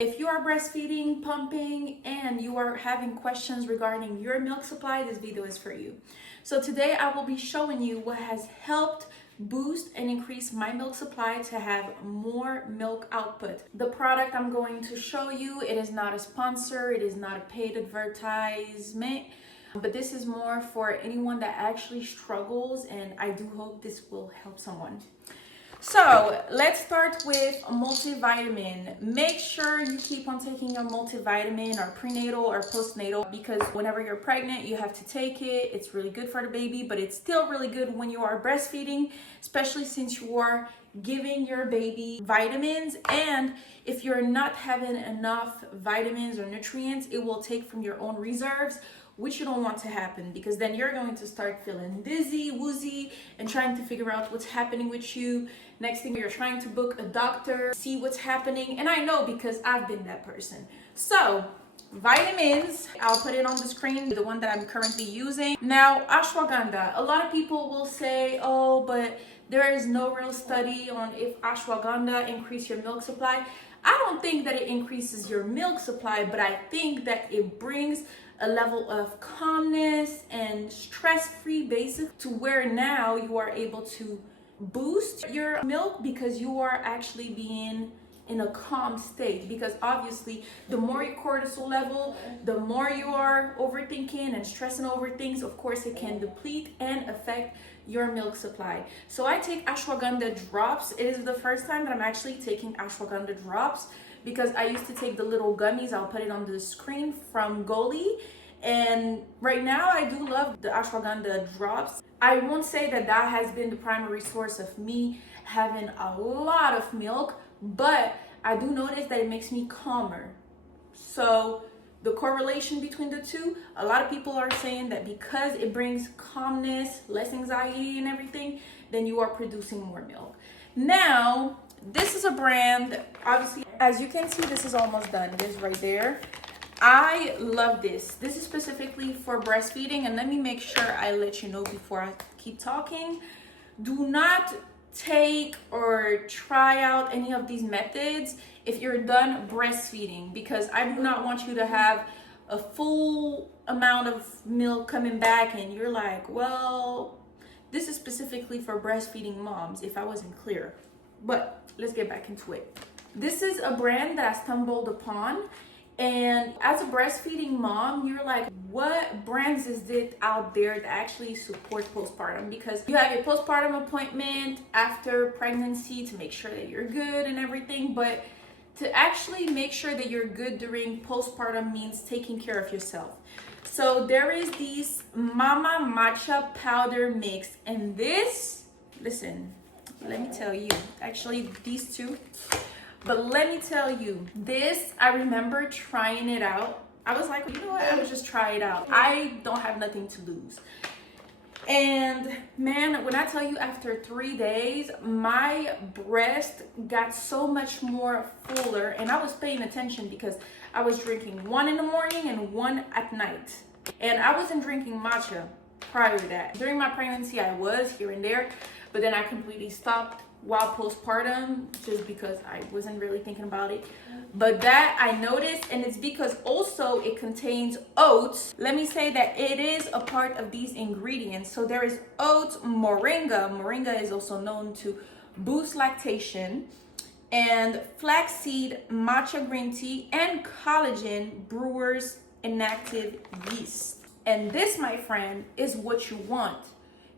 If you are breastfeeding, pumping, and you are having questions regarding your milk supply, this video is for you. So today I will be showing you what has helped boost and increase my milk supply to have more milk output. The product I'm going to show you, it is not a sponsor, it is not a paid advertisement, but this is more for anyone that actually struggles, and I do hope this will help someone. So let's start with a multivitamin. Make sure you keep on taking your multivitamin or prenatal or postnatal, because whenever you're pregnant, you have to take it. It's really good for the baby, but it's still really good when you are breastfeeding, especially since you are giving your baby vitamins. And if you're not having enough vitamins or nutrients, it will take from your own reserves, which you don't want to happen, because then you're going to start feeling dizzy, woozy, and trying to figure out what's happening with you. Next thing, you're trying to book a doctor, see what's happening. And I know because I've been that person. So vitamins, I'll put it on the screen, the one that I'm currently using. Now, ashwagandha. A lot of people will say, oh, but there is no real study on if ashwagandha increase your milk supply. I don't think that it increases your milk supply, but I think that it brings a level of calmness and stress-free basic to where now you are able to boost your milk because you are actually being in a calm state. Because obviously the more your cortisol level, the more you are overthinking and stressing over things, of course it can deplete and affect your milk supply. So I take ashwagandha drops. It is the first time that I'm actually taking ashwagandha drops, because I used to take the little gummies. I'll put it on the screen from Goli. And right now I do love the ashwagandha drops. I won't say that that has been the primary source of me having a lot of milk, but I do notice that it makes me calmer. So the correlation between the two, a lot of people are saying that because it brings calmness, less anxiety and everything, then you are producing more milk. Now, this is a brand, obviously, as you can see, this is almost done. It is right there. I love this. This is specifically for breastfeeding. And let me make sure I let you know before I keep talking. Do not take or try out any of these methods if you're done breastfeeding, because I do not want you to have a full amount of milk coming back and you're like, well, this is specifically for breastfeeding moms, if I wasn't clear. But let's get back into it. This is a brand that I stumbled upon. And as a breastfeeding mom, you're like, what brands is it out there that actually support postpartum? Because you have a postpartum appointment after pregnancy to make sure that you're good and everything. But to actually make sure that you're good during postpartum means taking care of yourself. So there is these Mama Matcha powder mix. And this, listen, let me tell you, actually these two. But let me tell you, this, I remember trying it out. I was like, you know what, I would just try it out. I don't have nothing to lose. And man, when I tell you, after 3 days, my breast got so much more fuller. And I was paying attention because I was drinking one in the morning and one at night. And I wasn't drinking matcha prior to that. During my pregnancy, I was here and there, but then I completely stopped while postpartum, just because I wasn't really thinking about it. But that I noticed, and it's because also it contains oats. Let me say that it is a part of these ingredients. So there is oats, moringa. Moringa is also known to boost lactation, and flaxseed, matcha green tea, and collagen, brewer's inactive yeast. And this, my friend, is what you want,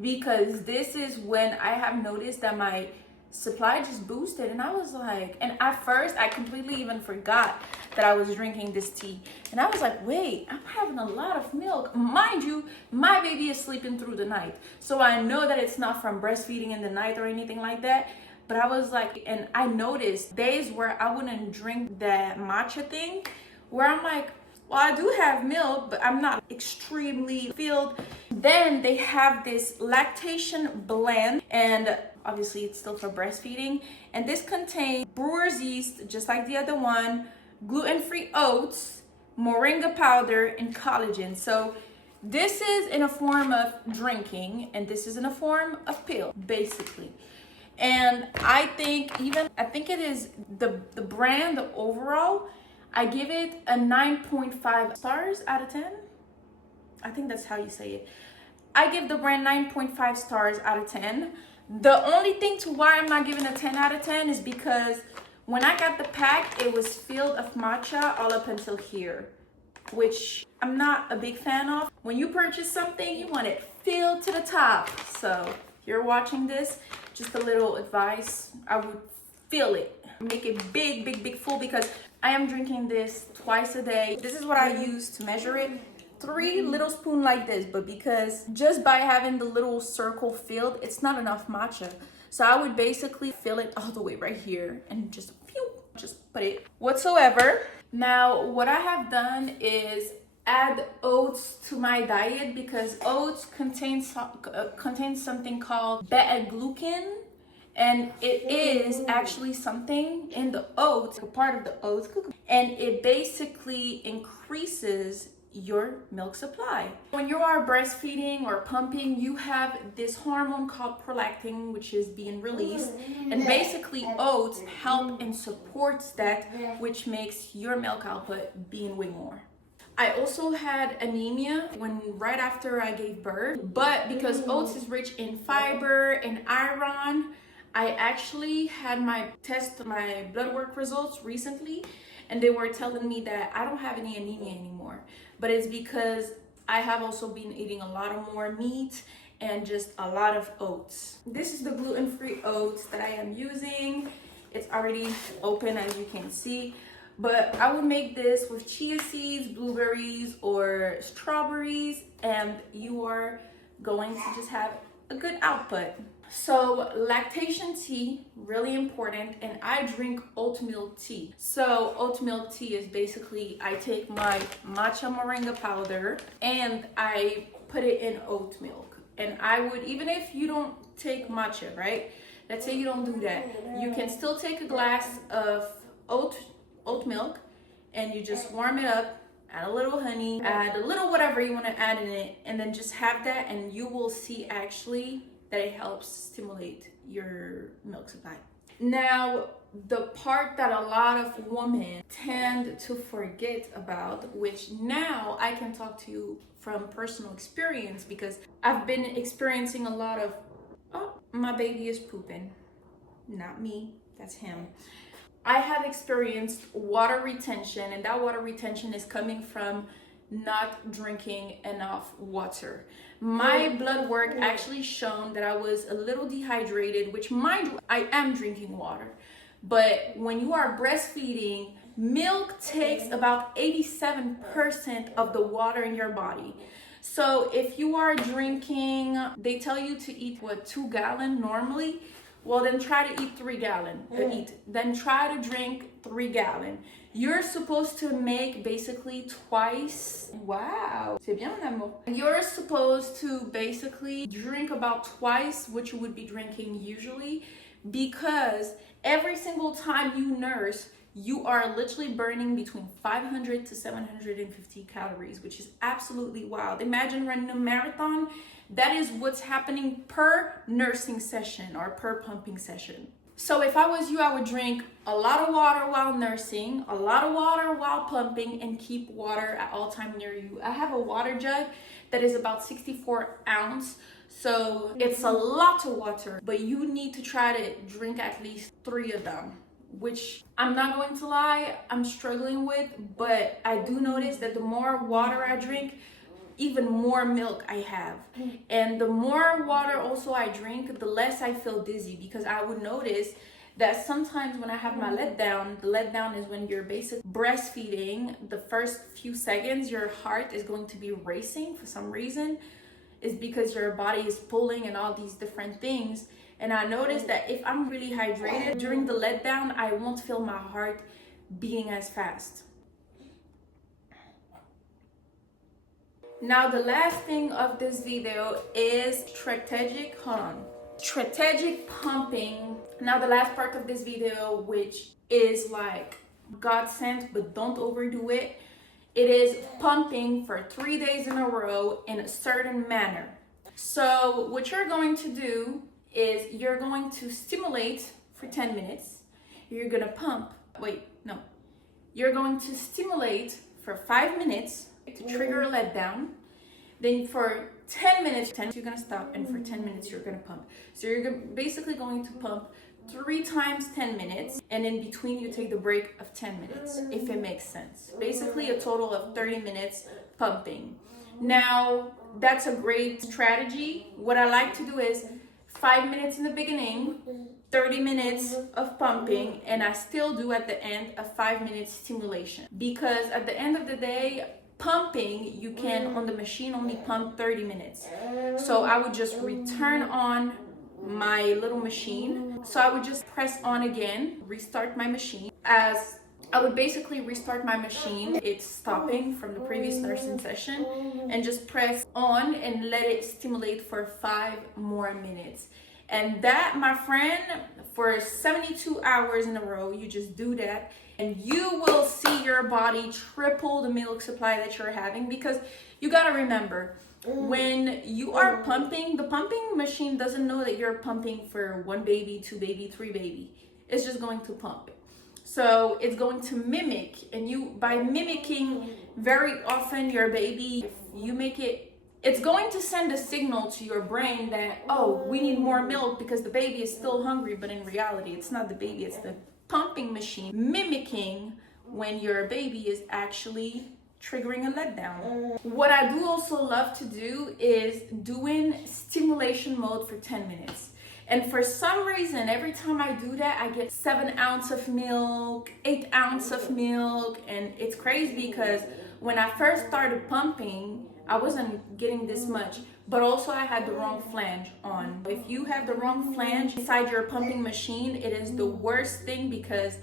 because this is when I have noticed that my supply just boosted. And I was like, and at first I completely even forgot that I was drinking this tea. And I was like, wait, I'm having a lot of milk. Mind you, my baby is sleeping through the night. So I know that it's not from breastfeeding in the night or anything like that. But I was like, and I noticed days where I wouldn't drink that matcha thing, where I'm like, well, I do have milk, but I'm not extremely filled. Then they have this lactation blend, and obviously it's still for breastfeeding. And this contains brewer's yeast, just like the other one, gluten-free oats, moringa powder, and collagen. So this is in a form of drinking, and this is in a form of pill, basically. And I think it is the brand overall I give it a 9.5 stars out of 10. I think that's how you say it. I give the brand 9.5 stars out of 10. The only thing to why I'm not giving a 10 out of 10 is because when I got the pack, it was filled of matcha all up until here, which I'm not a big fan of. When you purchase something, you want it filled to the top. So if you're watching this, just a little advice, I would fill it. Make it big, big, big full, because I am drinking this twice a day. This is what I use to measure it. 3 little spoons like this, but because just by having the little circle filled, it's not enough matcha. So I would basically fill it all the way right here and just put it whatsoever. Now, what I have done is add oats to my diet, because oats contains something called beta-glucan, and it is actually something in the oats, a part of the oats, and it basically increases your milk supply. When you are breastfeeding or pumping, you have this hormone called prolactin, which is being released, and basically oats help and supports that, which makes your milk output being way more. I also had anemia right after I gave birth, but because oats is rich in fiber and iron, I actually had my blood work results recently, and they were telling me that I don't have any anemia anymore. But it's because I have also been eating a lot of more meat and just a lot of oats. This is the gluten-free oats that I am using. It's already open, as you can see. But I would make this with chia seeds, blueberries, or strawberries, and you are going to just have a good output. So lactation tea, really important, and I drink oat milk tea. So oat milk tea is basically, I take my matcha moringa powder and I put it in oat milk. And I would, even if you don't take matcha, right? Let's say you don't do that. You can still take a glass of oat milk and you just warm it up, add a little honey, add a little whatever you want to add in it, and then just have that, and you will see actually that it helps stimulate your milk supply. Now, the part that a lot of women tend to forget about, which now I can talk to you from personal experience, because I've been experiencing a lot of, oh, my baby is pooping. Not me, that's him. I have experienced water retention, and that water retention is coming from not drinking enough water. My blood work actually shown that I was a little dehydrated, which mind you, I am drinking water. But when you are breastfeeding, milk takes about 87% of the water in your body. So if you are drinking, they tell you to eat 2 gallons normally. Well, then try to eat 3 gallons. Then try to drink 3 gallons. You're supposed to make basically twice. Wow, c'est bien, mon amour. You're supposed to basically drink about twice what you would be drinking usually, because every single time you nurse, you are literally burning between 500 to 750 calories, which is absolutely wild. Imagine running a marathon. That is what's happening per nursing session or per pumping session. So if I was you, I would drink a lot of water while nursing, a lot of water while pumping, and keep water at all time near you. I have a water jug that is about 64 ounces. So it's a lot of water, but you need to try to drink at least 3 of them, which I'm not going to lie, I'm struggling with, but I do notice that the more water I drink, even more milk I have. And the more water also I drink, the less I feel dizzy, because I would notice that sometimes when I have my letdown, the letdown is when you're basically breastfeeding, the first few seconds your heart is going to be racing for some reason. It's because your body is pulling and all these different things. And I noticed that if I'm really hydrated during the letdown, I won't feel my heart beating as fast. Now, the last thing of this video is strategic pumping. Now, the last part of this video, which is like God sent, but don't overdo it. It is pumping for 3 days in a row in a certain manner. So what you're going to do is you're going to stimulate for 10 minutes. You're gonna pump. you're going to stimulate for 5 minutes to trigger a letdown. Then for 10 minutes, you're gonna stop, and for 10 minutes, you're gonna pump. So you're basically going to pump 3 times 10 minutes, and in between you take the break of 10 minutes, if it makes sense. Basically a total of 30 minutes pumping. Now, that's a great strategy. What I like to do is 5 minutes in the beginning, 30 minutes of pumping, and I still do at the end a 5 minute stimulation. Because at the end of the day, pumping, you can on the machine only pump 30 minutes. So I would just return on my little machine. So I would just press on again, restart my machine. As I would basically restart my machine, it's stopping from the previous nursing session, and just press on and let it stimulate for 5 more minutes. And that, my friend, for 72 hours in a row, you just do that, and you will see your body triple the milk supply that you're having. Because you got to remember, when you are pumping, the pumping machine doesn't know that you're pumping for 1 baby, 2 baby, 3 baby. It's just going to pump. So it's going to mimic, and you, by mimicking very often your baby, you make it, it's going to send a signal to your brain that, oh, we need more milk because the baby is still hungry. But in reality, it's not the baby, it's the pumping machine mimicking when your baby is actually triggering a letdown. What I do also love to do is doing stimulation mode for 10 minutes. And for some reason, every time I do that, I get 7 ounces of milk, 8 ounces of milk. And it's crazy because when I first started pumping, I wasn't getting this much, but also I had the wrong flange on. If you have the wrong flange inside your pumping machine, it is the worst thing, because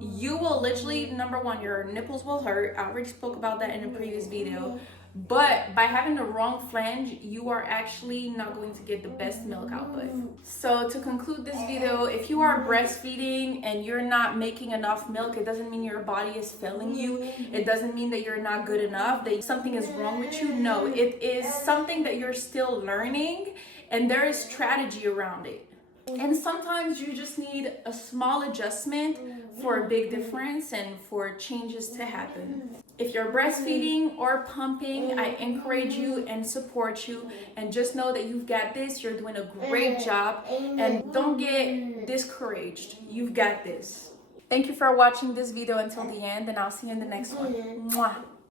you will literally, number one, your nipples will hurt. I already spoke about that in a previous video. But by having the wrong flange, you are actually not going to get the best milk output. So to conclude this video, if you are breastfeeding and you're not making enough milk, it doesn't mean your body is failing you. It doesn't mean that you're not good enough, that something is wrong with you. No, it is something that you're still learning, and there is strategy around it. And sometimes you just need a small adjustment for a big difference and for changes to happen. If you're breastfeeding or pumping, I encourage you and support you, and just know that you've got this. You're doing a great job, and don't get discouraged. You've got this. Thank you for watching this video until the end, and I'll see you in the next one. Mwah.